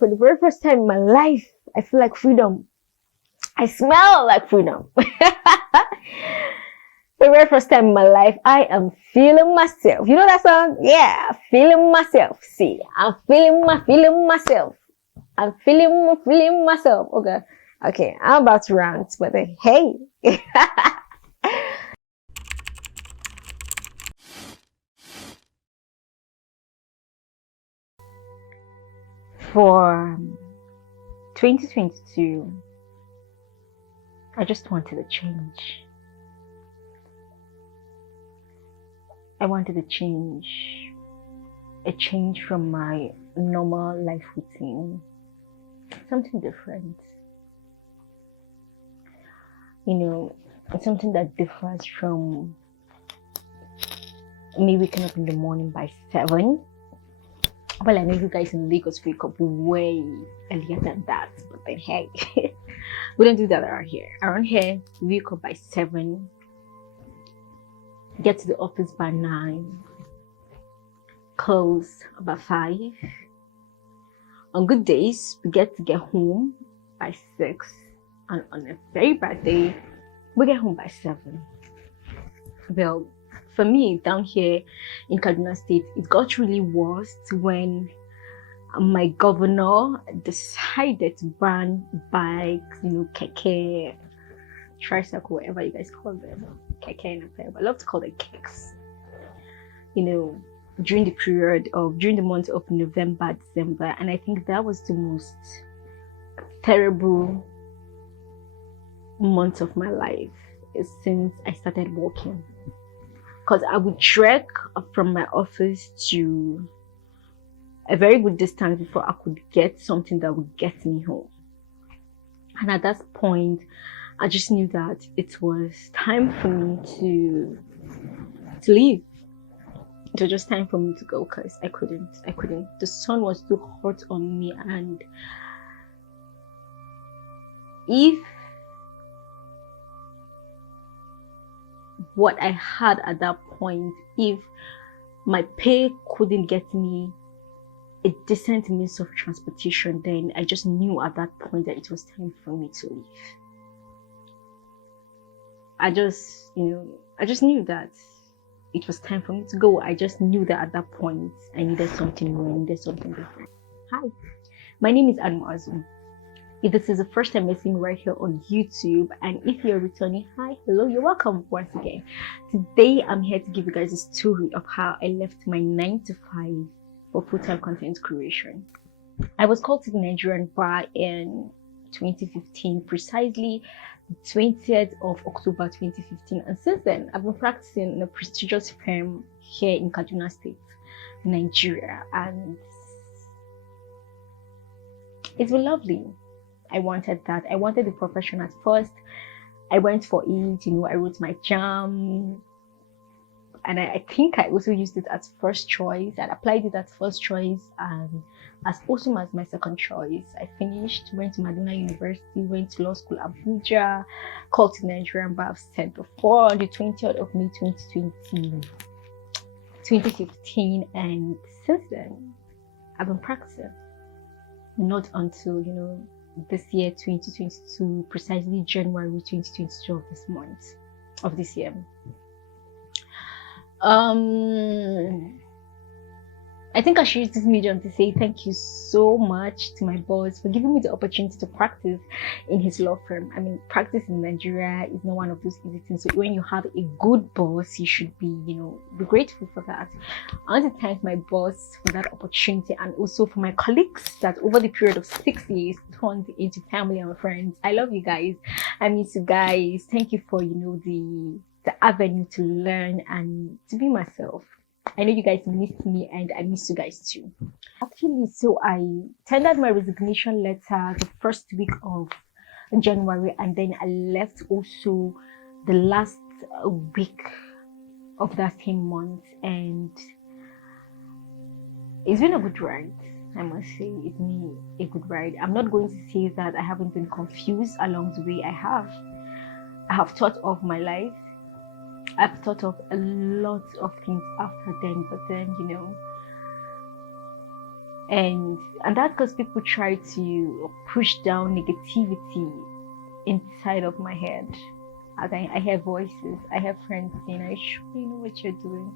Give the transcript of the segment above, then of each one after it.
for the very first time in my life, I feel like freedom. I smell like freedom. The very first time in my life, I am feeling myself. You know that song? Yeah, feeling myself. See, I'm feeling myself. I'm feeling myself. Okay. I'm about to rant, but then, hey. For 2022, I just wanted a change. I wanted a change from my normal life routine, something different. Something that differs from me waking up in the morning by 7. Well, I know you guys in Lagos wake up way earlier than that, but then hey, we don't do that around here. Around here, we wake up by 7, get to the office by 9, close about 5. On good days, we get home by 6, and on a very bad day, we get home by 7. Well, for me, down here in Kaduna State, it got really worse when my governor decided to ban bikes, keke, tricycle, whatever you guys call them, keke and affair, but I love to call them kicks. During the month of November, December, and I think that was the most terrible month of my life since I started working. Because I would trek from my office to a very good distance before I could get something that would get me home. And at that point, I just knew that it was time for me to leave. It was just time for me to go because I couldn't. The sun was too hot on me, and if what I had at that point, if my pay couldn't get me a decent means of transportation, then I just knew at that point that it was time for me to leave. I just knew that it was time for me to go. I just knew that at that point I needed something more, I needed something different. Hi, my name is Admo. If this is the first time you're seeing me right here on YouTube, and if you're returning, hi, hello, you're welcome once again. Today, I'm here to give you guys a story of how I left my 9 to 5 for full-time content creation. I was called to the Nigerian bar in 2015, precisely the 20th of October 2015. And since then, I've been practicing in a prestigious firm here in Kaduna State, Nigeria. And it's been lovely. I wanted that. I wanted the profession at first. I went for it, I wrote my JAM. And I think I also used it as first choice. I applied it as first choice and as also as my second choice. I finished, went to Maduna University, went to law school Abuja, called to Nigerian bar, I've said before, on the 20th of May 2015. And since then, I've been practicing. Not until, this year 2022, precisely January 2022 of this year. I think I should use this medium to say thank you so much to my boss for giving me the opportunity to practice in his law firm. I mean, practice in Nigeria is not one of those easy things. So when you have a good boss, you should be, be grateful for that. I want to thank my boss for that opportunity, and also for my colleagues that over the period of 6 years turned into family and friends. I love you guys. I miss you guys. Thank you for, the avenue to learn and to be myself. I know you guys missed me, and I miss you guys too. Actually, so I tendered my resignation letter the first week of January, and then I left also the last week of that same month, and it's been a good ride. I must say, it's been a good ride. I'm not going to say that I haven't been confused along the way. I have thought of my life. I've thought of a lot of things after then, but then, And that's because people try to push down negativity inside of my head. I hear voices, I hear friends saying, "Are you sure you know what you're doing?"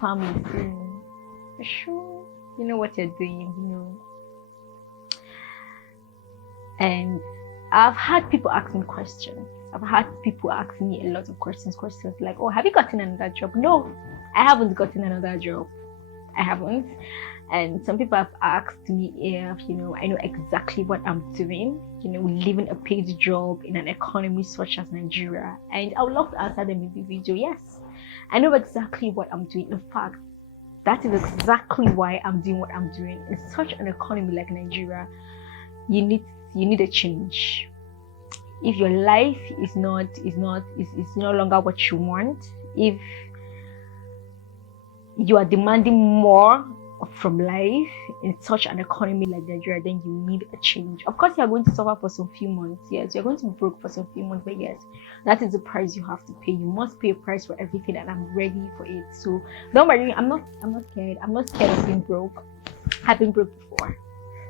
Family saying, "Are you sure you know what you're doing?" And I've had people ask me questions. I've had people ask me a lot of questions like, "Oh, have you gotten another job?" No, I haven't gotten another job. I haven't. And some people have asked me if, I know exactly what I'm doing, leaving a paid job in an economy such as Nigeria. And I would love to answer them in the video. Yes, I know exactly what I'm doing. In fact, that is exactly why I'm doing what I'm doing. In such an economy like Nigeria, you need a change. If your life is no longer what you want, if you are demanding more from life in such an economy like Nigeria, then you need a change. Of course, you are going to suffer for some few months. Yes, you're going to be broke for some few months, but yes, that is the price you have to pay. You must pay a price for everything, and I'm ready for it. So don't worry, I'm not scared. I'm not scared of being broke. I've been broke before.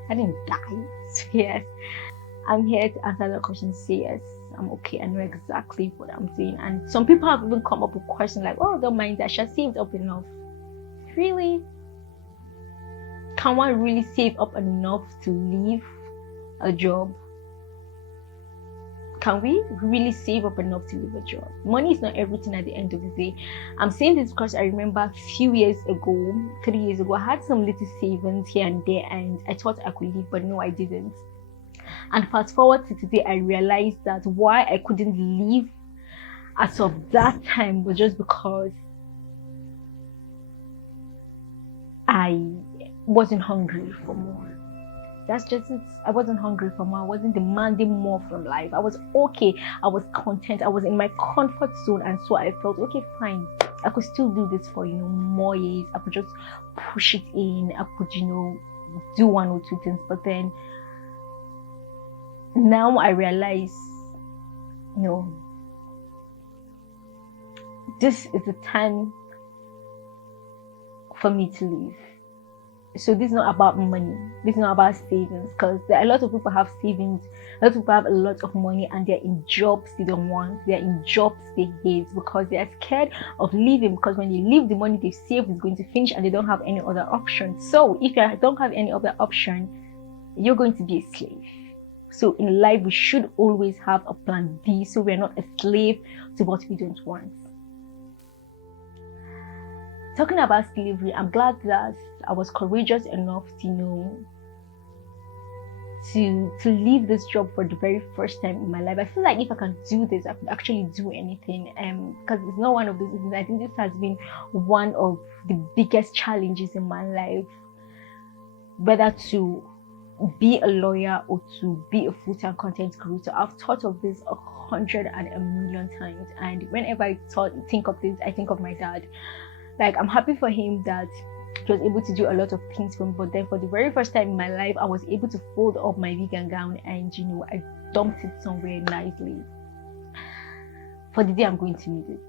I didn't die. So yes, I'm here to answer the question. Say yes, I'm okay. I know exactly what I'm doing. And some people have even come up with questions like, "Oh, don't mind that. She has saved up enough." Really? Can one really save up enough to leave a job? Can we really save up enough to leave a job? Money is not everything at the end of the day. I'm saying this because I remember a few years ago, 3 years ago, I had some little savings here and there, and I thought I could leave, but no, I didn't. And fast forward to today, I realized that why I couldn't leave as of that time was just because I wasn't hungry for more. That's just it. I wasn't hungry for more. I wasn't demanding more from life. I was okay. I was content. I was in my comfort zone, and so I felt okay, fine. I could still do this for more years. I could just push it in. I could do one or two things. But then now I realize, this is the time for me to leave. So this is not about money. This is not about savings, because there are a lot of people have savings. A lot of people have a lot of money, and they're in jobs they don't want. They're in jobs they hate because they are scared of leaving. Because when you leave, the money they saved is going to finish, and they don't have any other option. So if you don't have any other option, you're going to be a slave. So in life, we should always have a plan B, so we're not a slave to what we don't want. Talking about slavery, I'm glad that I was courageous enough to leave this job for the very first time in my life. I feel like if I can do this, I could actually do anything. Because it's not one of those things. I think this has been one of the biggest challenges in my life, whether to be a lawyer or to be a full-time content creator. I've thought of this 100 and a million times, and whenever I think of this, I think of my dad. Like, I'm happy for him that he was able to do a lot of things for me, but then for the very first time in my life, I was able to fold up my vegan gown and I dumped it somewhere nicely for the day I'm going to need it.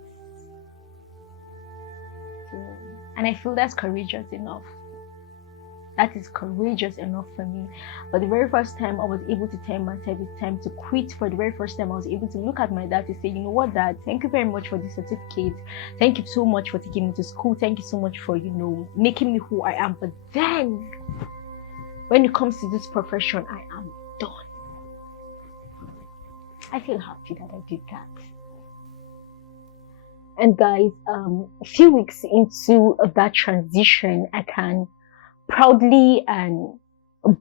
And I feel that's courageous enough. That is courageous enough for me. But the very first time I was able to tell myself it's time to quit, for the very first time I was able to look at my dad to say, "You know what, Dad, thank you very much for the certificate. Thank you so much for taking me to school. Thank you so much for, making me who I am. But then, when it comes to this profession, I am done." I feel happy that I did that. And guys, a few weeks into that transition, I can proudly and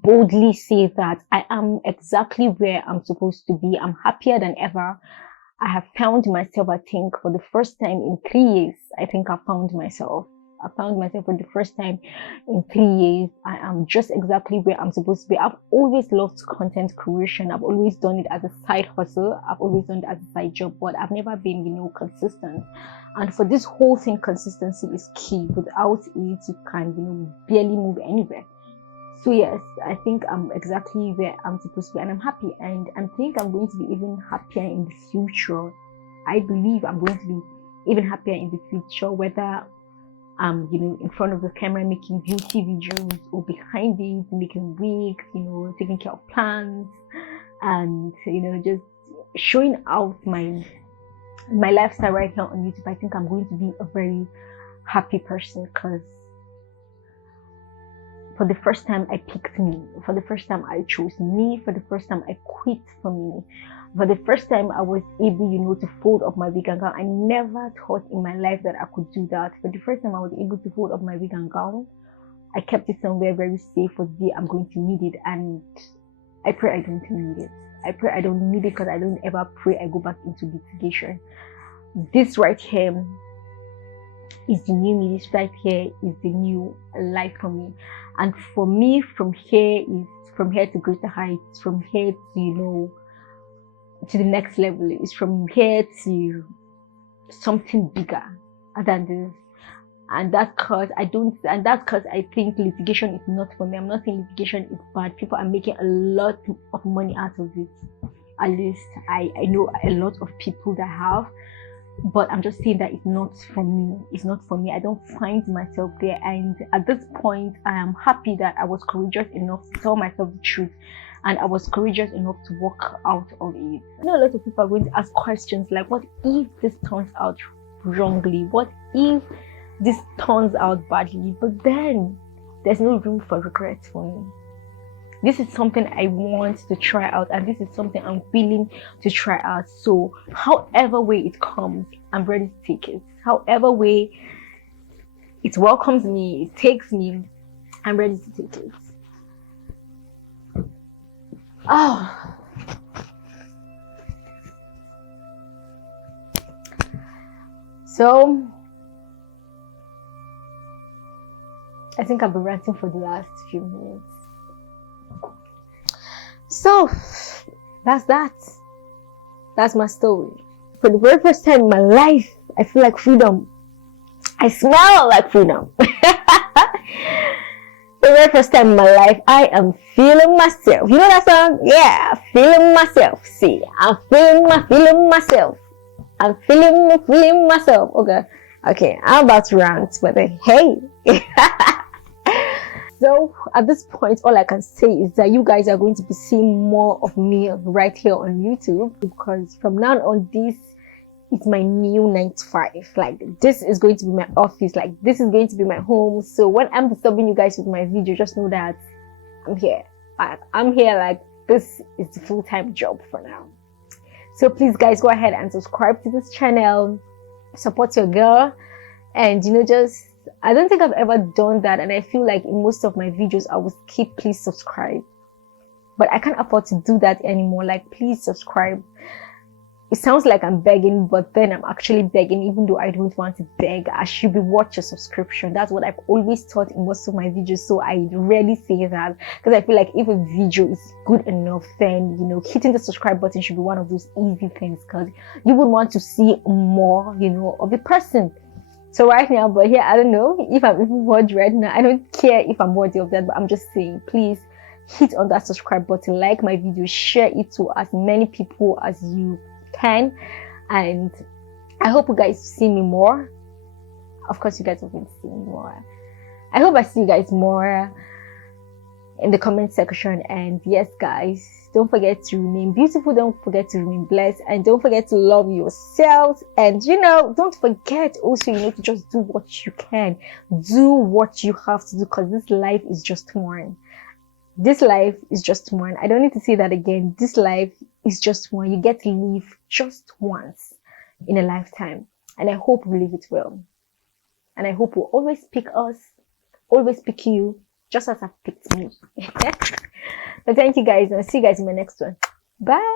boldly say that I am exactly where I'm supposed to be. I'm happier than ever. I have found myself, I think, for the first time in 3 years. I think I found myself for the first time in 3 years. I am just exactly where I'm supposed to be. I've always loved content creation. I've always done it as a side hustle. I've always done it as a side job, but I've never been, consistent. And for this whole thing, consistency is key. Without it, you can, barely move anywhere. So yes, I think I'm exactly where I'm supposed to be, and I'm happy. And I think I'm going to be even happier in the future. I believe I'm going to be even happier in the future, whether in front of the camera making beauty videos, or behind it making wigs, taking care of plants, and just showing out my lifestyle right here on YouTube. I think I'm going to be a very happy person, because for the first time I picked me, for the first time I chose me, for the first time I quit for me, for the first time I was able to fold up my wig and gown. I never thought in my life that I could do that. For the first time I was able to fold up my wig and gown. I kept it somewhere very safe for the day I'm going to need it, and I pray I don't need it. I pray I don't need it, because I don't ever pray I go back into litigation. This right here is the new me. This right here is the new life for me. And for me, from here to greater heights, from here to to the next level. It's from here to something bigger than this. And that's because I think litigation is not for me. I'm not saying litigation is bad. People are making a lot of money out of it. At least I know a lot of people that have. But I'm just saying that it's not for me. It's not for me. I don't find myself there. And at this point, I am happy that I was courageous enough to tell myself the truth. And I was courageous enough to walk out of it. I know a lot of people are going to ask questions like, what if this turns out wrongly? What if this turns out badly? But then there's no room for regret for me. This is something I want to try out, and this is something I'm willing to try out. So however way it comes, I'm ready to take it. However way it welcomes me, it takes me, I'm ready to take it. Oh. So I think I've been ranting for the last few minutes. So that's that. That's my story. For the very first time in my life, I feel like freedom. I smell like freedom. For the very first time in my life, I am feeling myself. You know that song? Yeah, feeling myself. See, I'm feeling myself. I'm feeling myself. Okay, I'm about to rant, but hey. So at this point, all I can say is that you guys are going to be seeing more of me right here on YouTube, because from now on, this is my new 9 to 5. Like, this is going to be my office. Like, this is going to be my home. So when I'm disturbing you guys with my video, just know that I'm here. I'm here. Like, this is the full-time job for now. So please, guys, go ahead and subscribe to this channel. Support your girl, and I don't think I've ever done that, and I feel like in most of my videos I would keep please subscribe, but I can't afford to do that anymore. Like, please subscribe. It sounds like I'm begging, but then I'm actually begging, even though I don't want to beg. I should be worth your subscription. That's what I've always thought in most of my videos, so I rarely say that, because I feel like if a video is good enough, then hitting the subscribe button should be one of those easy things, because you would want to see more of the person. So right now, but here, I don't know if I'm even worthy right now. I don't care if I'm worthy of that, but I'm just saying, please hit on that subscribe button, like my video, share it to as many people as you can, and I hope you guys see me more. Of course, you guys have been seeing more. I hope I see you guys more in the comment section. And yes, guys, don't forget to remain beautiful, don't forget to remain blessed, and don't forget to love yourselves. And don't forget also to just do what you can, do what you have to do, because this life is just one. This life is just one. I don't need to say that again. This life is just one. You get to live just once in a lifetime, and I hope we live it well, and I hope we'll always pick us, always pick you, just as I've picked me. But thank you guys, and I'll see you guys in my next one. Bye.